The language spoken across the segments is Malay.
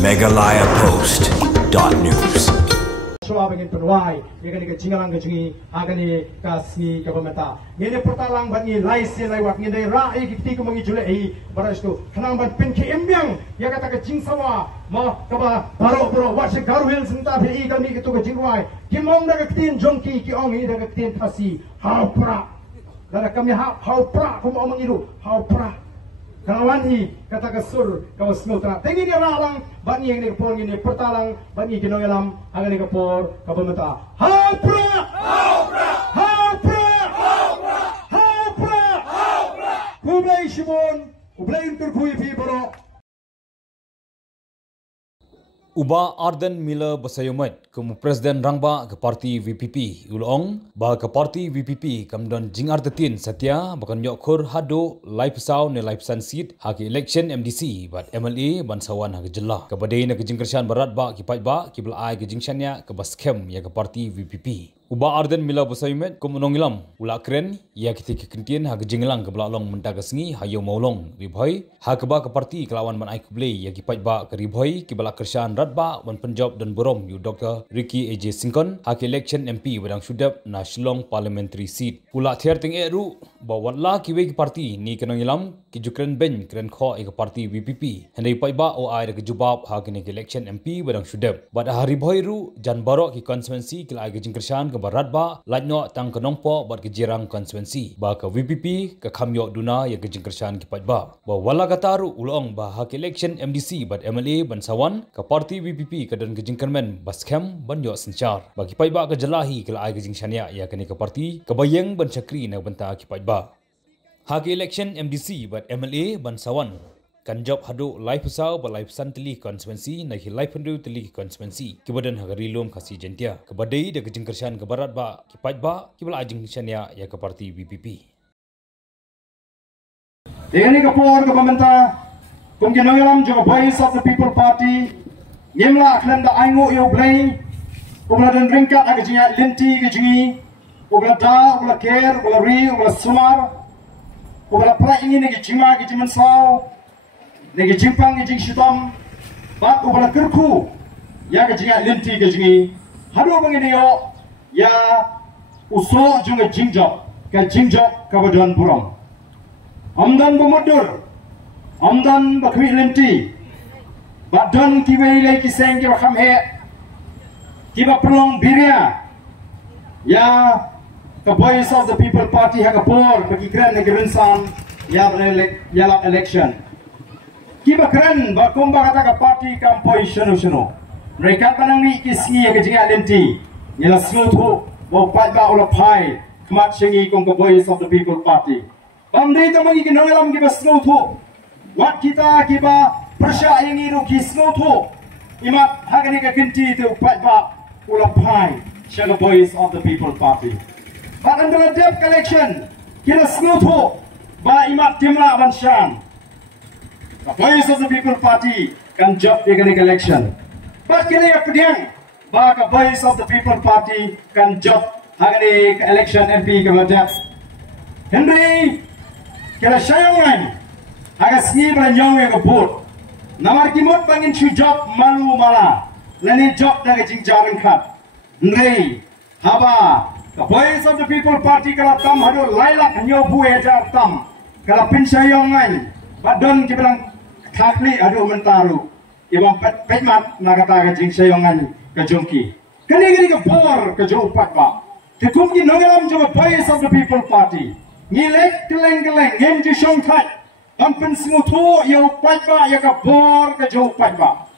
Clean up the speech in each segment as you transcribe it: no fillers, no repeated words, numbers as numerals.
megalayapost.news. Suabangin penwai, yang ni kejingalang kejungi, agan ni kasih kepemerintah. Ini pertalang bagi laisi lewat ini rai kita kemangi julai, baras tu kenang ban penki embiang, yang kata kejing sama, mah kaba baru wasit garuhil sentap ini kami itu kejingwai, kimong dah ketin jongki, kiong ini dah ketin tasi, haupra, dah kami haupra, kumau mengiru, haupra. Kawan ni kata kesur kau semua tengi dia ralang bani yang ni kepor ini pertalang bani kino yalam agar ni kepor kau menta hapra hapra hapra hapra hapra hapra kublai shimon kublai turkui fi boro Uba Arden Miller Basayumat ke Presiden Rangba ke Parti VPP ulong ba ke Parti VPP kamdon jingar tetin setia bakan yokur hado lai pesau ne lai pesan seat haki election MDC bat MLA bansawan haki jelah ke badai ne ke jingkersian barat ba ki pai ba ki belai ke jingsiannya ke baskem ya ke Parti VPP Uba Arden Miller Basayumat ke menongilam ula keren ya kita ke kentien haki jinglang ke belalong mentaga sengi hayo maulong ribhoi hak ba ke parti kelawan man ai kublei ya ki pai ba ke ribhoi ki belak kersian Radba wan penjawab dan borom yu Dr. Ricky AJ Singkon hak election MP wadang sudap na Shillong parliamentary seat pula thiar ting eru ba watla ki we ki parti ni kenong ilam ki jukren ben kren kho e ke parti VPP handai pai ba o ai ke jubab hak ni election MP wadang sudap bad hari boiru jan barok ki constituency ki lai ke jingkershan ke Radba lajno tang kenong po bad ke jirang constituency ba ke VPP ke khamyo duna ya ke jingkershan ki pai ba wala kataru ulong ba hak election MDC bad MLA bansawan ke parti VPP ke dan ke jingkermen baskem banyo sencar bagi pai ba ke jelahi ke lai ke jingshania ya ke ni ke parti ke bayang ban chakri na banta ki pai ba hak election MDC bad MLA bansawan kan job hadu live pesau ba live pesan teli constituency na hi live pendu teli constituency ki badan hagari lom kasi jentia ke badai de ke jingkersian ke barat ba ki pai ba ki bala jingshania ya ke parti VPP Ini kapor ke pemerintah, kumkin noyalam juga Voice of the People Party, nyemla klan da aingo yo blay, ubla dan ringkat aga jinya linti ke jingi, ubla da, ubla ker, ubla ri, ubla sumar, ubla pra ini negi jima ke jiman saw, negi jimpang ke jing shitam, bat ubla kerku, ya ke jinya linti ke jingi, hadu bangini yo, ya uso juga jingjok ke badan burung. Amdan bermudur, amdan berkewik lenti, badan kibai lagi kiseng kiba khamhe, kiba perlong biria, ya ke Voice of the People Party hagapor bagi keren negeri insan ya lap election. Kiba keren bakumba kata ke parti kampoi sheno. Mereka tanang ni kisngi ya kejingat lenti, nyala selutu, bapak ba ulah pai, kemat sengi kong ke Voice of the People Party. Bamdai tu magi kena dalam kita snow tu, wat kita kiba persya yang iru ki snow tu, imat hagani ke kenti tu pat ba ulapai, shall Voice of the People Party. But under the debt collection, kita snow tu, ba imat timla banshan. The Voice of the People Party kan job hagani election. But kini apdiang, ba ke Voice of the People Party kan job hagani election MP ke debt. Henry kira sayangan agas ni beranyong yang kebut namar kimut bangin si job malu mala lani job dari jingjaran kat nrei haba the Voice of the People Party kalau tam hadu lailak nyobu ejar tam kalau pin sayangan badon kibilang thakli hadu mentaru ibang petmat nakata ke jing sayangan ke jongki kini ke bor ke jopat ba tikum ki nongalam jo Voice of the People Party ngilek keleng ngem ji shong thai ampen smutu yo patba ya ka bor ka jo patba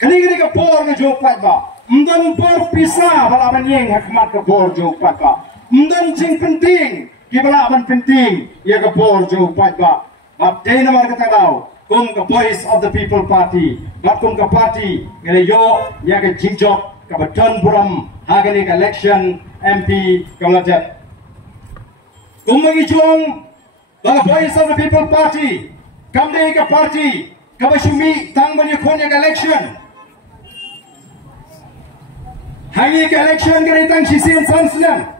kali ka bor ka jo patba mdan bor pisa bala ban yeng hakmat ka bor jo patba mdan jing penting ki bala ban penting ya ka bor jo patba bab dei namar ka tadau kum ka Voice of the People Party bab kum ka party ngale yo ya ka jingjok ka badan buram hagani ka election MP kamlajat Kumangi jong, bala Voice of the People Party, kamde ka party, kabashumi tang bani konya election. Hangi ka election kare tang sisin sanslan.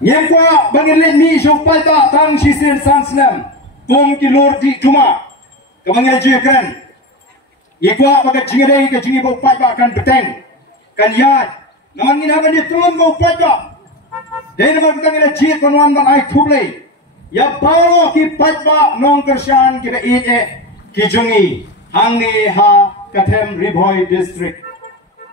Nyempa bani mi jopalta tang sisin sanslan. Kum ki lord di cuma, kabangi juikan. Ikwa baga jingere ke jingi bo pai ba kan beteng. Kan ya. Naman ngina kan dia tulun bo pai ba. Dene ba beteng ila jit konwan ban ai kuble. Ya bawo ki pai ba nong kershan ki be ki jungi hangi ha Kathem Riboy district.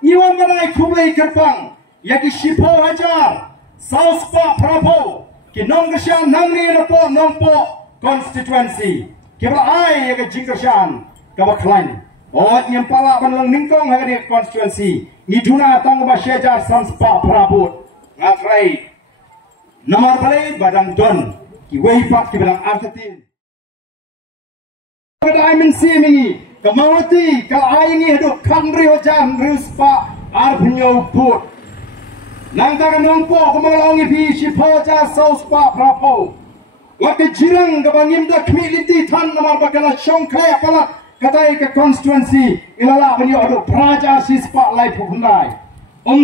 Iwan ban ai kuble kerpang ya ki shipo hajar. South pa prapo ki nong kershan nangni rapo nong po constituency. Ki ba ai ya ke jing kershan ka ba klein. Oh, nyempala ban lang ningkong ha ni constituency. Ni duna tang ba shejar sanspa prabot. Ngakrai. Nomor balai badang don. Ki wei pat ki badang artetin. Kada ai min simi kamawati ka ai ngi hadu kandri hojam ruspa arbnyo put. Nang ta kanong po kumalongi pi shipo ja sauspa prapo. Wati jirang ka bangim da kmiliti tan nomor bakala shongkai apala katai ke constituency ilala banyo adu praja sispa lai phundai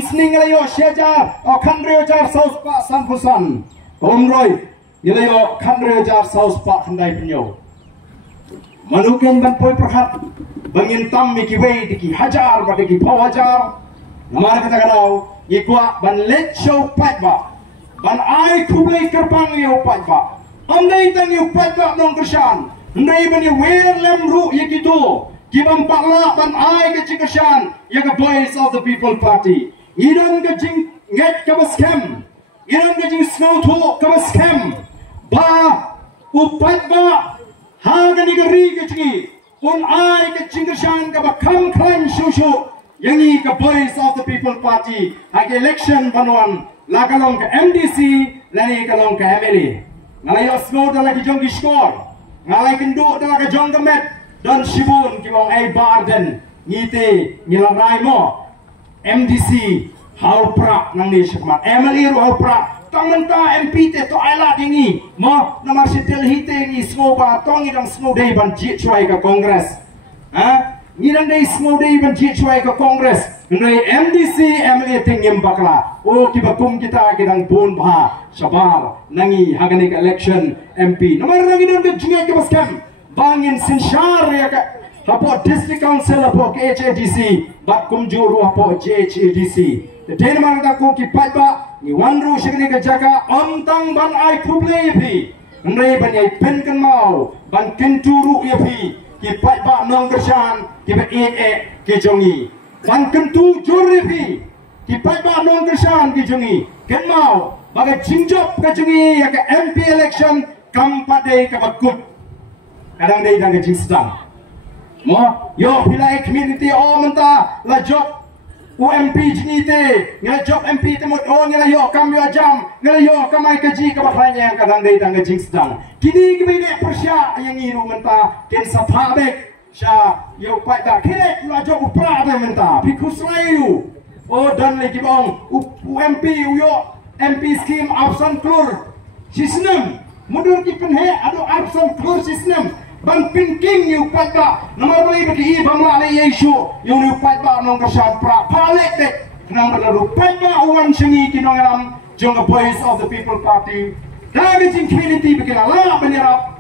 sning layo shejar o khandre jar sauspa sanpusan omroi ilayo khandre jar sauspa handai banyo manuken ban poi perhat bangin tam mi ki wei diki hajar ba diki pau hajar namar kata kalau ikwa ban let show patba ban ai kublai kerpang yo patba andai tang yo patba nong kershan Ndai bani wer lem ru yekitu kibam pakla ban ai ke cikashan ya ke voice of the people party idan ke jing nget ke scam idan ke jing snow to ke scam ba upat ba ha ke ni gari ke jingi un ai ke cikashan ke ba kam klan shushu yangi ke voice of the people party ha ke election banwan la kalong ke MDC lani kalong ke MLA ngalai snow da lagi jong di score ngalai kenduk dah ke jong kemet dan shibun kibong ai barden ngite ngilarai mo MDC haupra nang ni shikmat MLA ru haupra tang menta MP te to ala dingi mo namar sitel hite ni smoba tong idang smo dei ban ji chwai ka congress ha ngidang dei smo dei ban ji chwai ka congress ngai MDC MLA tingim bakla o kibakum kita kidang bun bha Shabar nangi hagani election MP nomor nangi don ke jinga ke baskam bangin sinshar ya ka hapo district council hapo ke HADC bak kumjuru hapo JHADC den mang ta ko ki patba ni wanru shigni ke jaga omtang ban ai kuble pi ngai ban ai pen kan mau ban kenturu ya pi ki patba nong kershan ki be ke jongi ban kentu juri pi ki patba nong kershan ki jongi ken mau bagai jinjop ke jengi ya ke MP election kampade ke bakut kadang dei dang ke jing sedang mo yo pilai community o menta la job UMP jengi te ngala job MP te mot o ngala yo kam yo jam ngala yo kamai ke ji ke bakhanya kadang dei dang ke jing sedang kini ke bine persya yang iru menta ken sapabek sha yo pai da kene la job upra te menta pikusrayu o dan lagi bong UMP yo MP scheme absen klur sistem mundur ki penhe ado absen klur sistem ban pinking yu patba nomor beli bagi bangla le yesu yu yu patba nong kershan pra palet de nang balaru patba uwan sengi kinong alam jong voice of the people party dari jing community bagi la benerap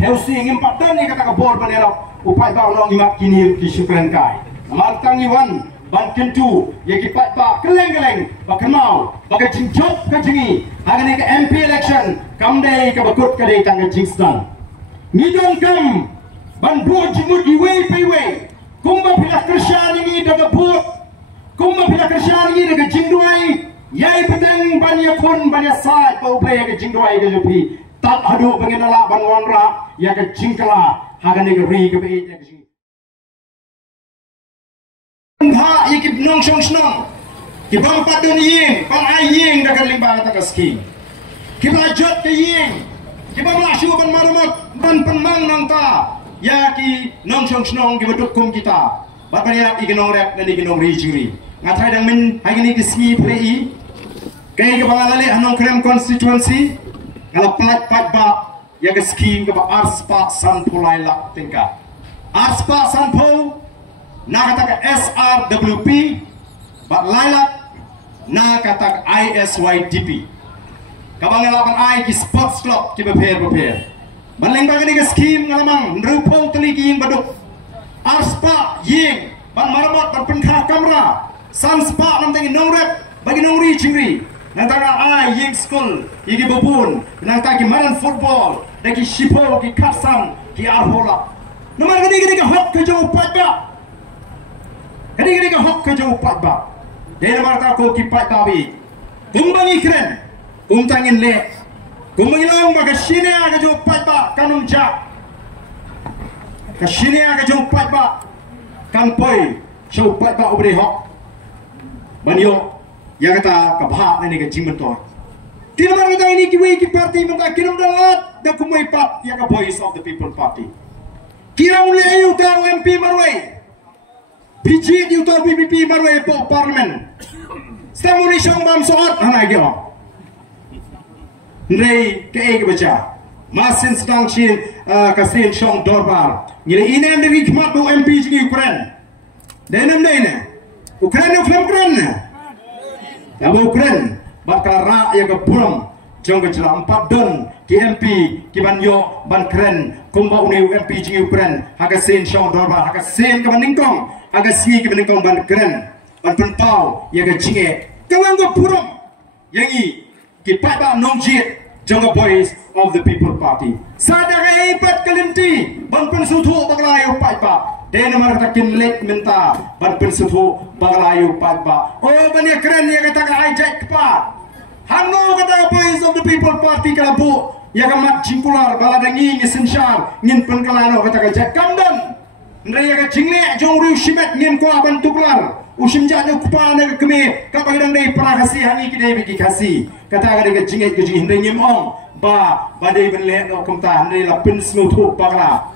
heusi ngimpat dan ni kata kabor benerap upai ba nong imak kini ki syukran kai nomor tangi wan ban kentu ye ki pat ba keleng-keleng ba kenau ba ke jingjop ke jingi hagani ke MP election kam dei ke bakut ke dei tang ke jingstan ngidong kam ban bo jimut i wei pe wei kumba pila kershan ini daga put kumba pila kershan ini daga jingduai yai peteng ban ya kun ban ya sai ba upai ke jingduai ke jupi tat hadu pengenala ban wanra ya ke jingkala hagani ke ri ke be ke jingi ha ikip nong shong snong ki bang padun ying bang ai ying daga limba ta kaski ki ba jot ke ying ki bang la shu ban marumot ban penmang nang ta ya ki nong shong snong ki beduk kum kita ba ban ya ignong rap dan ignong ri jiri ngatai dang min hai ni ki ski plei kai ke bang ale anong krem constituency ngala plat pat ba ya ke ski ke ba arspa san pulai la tingka arspa san po na kata SRWP bak laila na kata ISYDP kabang ngalapan ai ki sports club ki beper banleng bang ni ke scheme ngalamang nrupong teliki baduk aspa ying ban marabat ban penkah kamera san spa nam tangi nongrep bagi nongri cingri nang tanga ai ying school yigi bubun nang tangi maran football daki shipo ki kasam ki arhola nomor gini hok ke jauh patba gini hok ke jauh patba dia nomor ta ko ki patba bi tumbangi keren tangin le kumangilong baga sine aga jauh patba kanum ja ka sine aga jauh patba kan poi jauh patba ubri hok banyo yang kata kabah ni ke jimentor tidak mana ini kiwi ki parti menta kirim dalat dan kumui pat yang ke voice of the people party kira mulai ayu tahu MP marwai PG di utara PPP marwai po parlimen stamuni syong bam soat hana gyo ndrei ke baca masin sedang chin kasin syong dorbar ngile inem dari khmat bu MP ji Ukraine denam ne Ukraine film Ukraine Abu Ukraine bakal rak yang kepulang jong kejelah 4 don ki MP ki banyo ban keren kumba uni MP ji Ukraine haga sen syong dorba haga sen ke bandingkong haga si ke bandingkong ban keren ban pentau yang ke jinge kawan ke purum yang i ki patba nongjit jong voice of the people party sadar ipat kalinti ban pensutu baglayo patba dia nama kata kinlek minta ban pensutu baglayo patba oh banyak keren yang kata ajak kepat Hano kata voice of the people party kalabu yang amat cingkular baladangi ni sensyar ngin penkalano kata kajak kamdan ndai ka jingle jong ru shimet ngin ko ban tuklar usim jadu kupa na keme ka bagdang dei prakasi hangi kidai biki kasi kata ka jingle ke jing ndai nyemong ba badai benle no kumta ndai la pin smutu bagla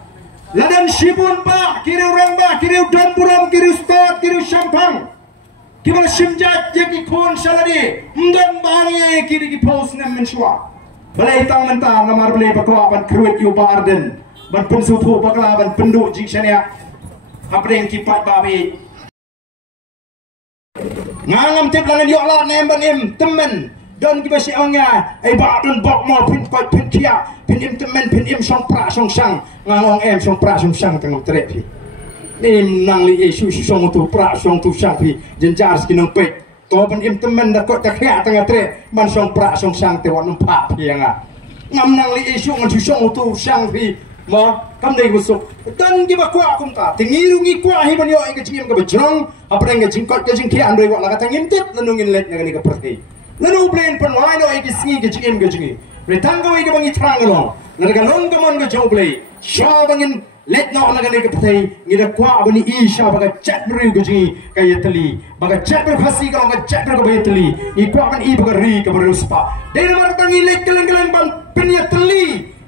ladan shibun ba kiriu rangba kiriu danpuram kiriu stot kiriu shampang kibal simjat jeki kon saladi mdan bangi kiri ki pos nem menshwa balai tang menta namar balai bakwa ban kruet yu barden ban pensutu bakla ban pendu jingshania habreng ki pat babi ngangam tip langan yo la nem ban im temen don ki basi ongya ai ba don bok mo pin pat pin kia pin im temen pin im song pra song sang ngangong em song pra song sang tengom trep pi nim nang li yesu song tu pra song tu sang pi jenjar skinong pek to ban im temen da ko ta khia tengah tre ban song pra song sang te wan pa pianga ngam nang li yesu ngan song tu sang pi ma kam dei busuk tan ki ba kwa kum ta tingiru ngi kwa hi ban yo ai ka chim ka bajrong apreng ka jingkot ka jing khia andoi wa la ka tangim tet lanungin let ngani ka perti lanu plain pan wai no ai ki singi ka jing ka jingi retanggo ai ka bangi trangalo la ka long ka mon ka joblei sha bangin let no na gane ke patai ngira kwa abani isha baga chat bru gaji kayatli baga chat bru khasi ka baga chat bru bayatli I kwa ban I baga ri ka bru spa de mar tangi let keleng ban penyatli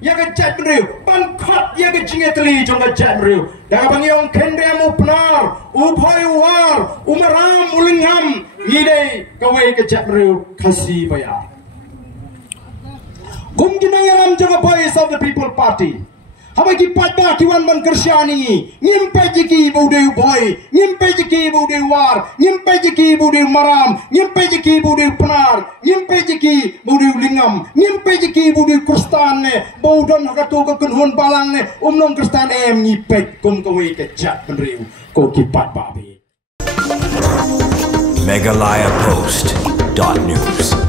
ya ga chat bru ban khat ya ga jingatli jong ga chat bru da bang yong kendre mu pnar u phoi war umaram ulingam ngide ka wei ka chat bru khasi baya kum ginayaram jong voice of the people party Haba ki patba ki wan ban kersyani ngimpe jiki budeu boy ngimpe jiki budeu war ngimpe jiki budeu maram ngimpe jiki budeu penar ngimpe jiki budeu lingam ngimpe jiki budeu kristan ne bodon hakatu ka kunhun balang ne umnong kristan em ngipek kum kawe ke chat penriu ko ki patba be Megalayapost.news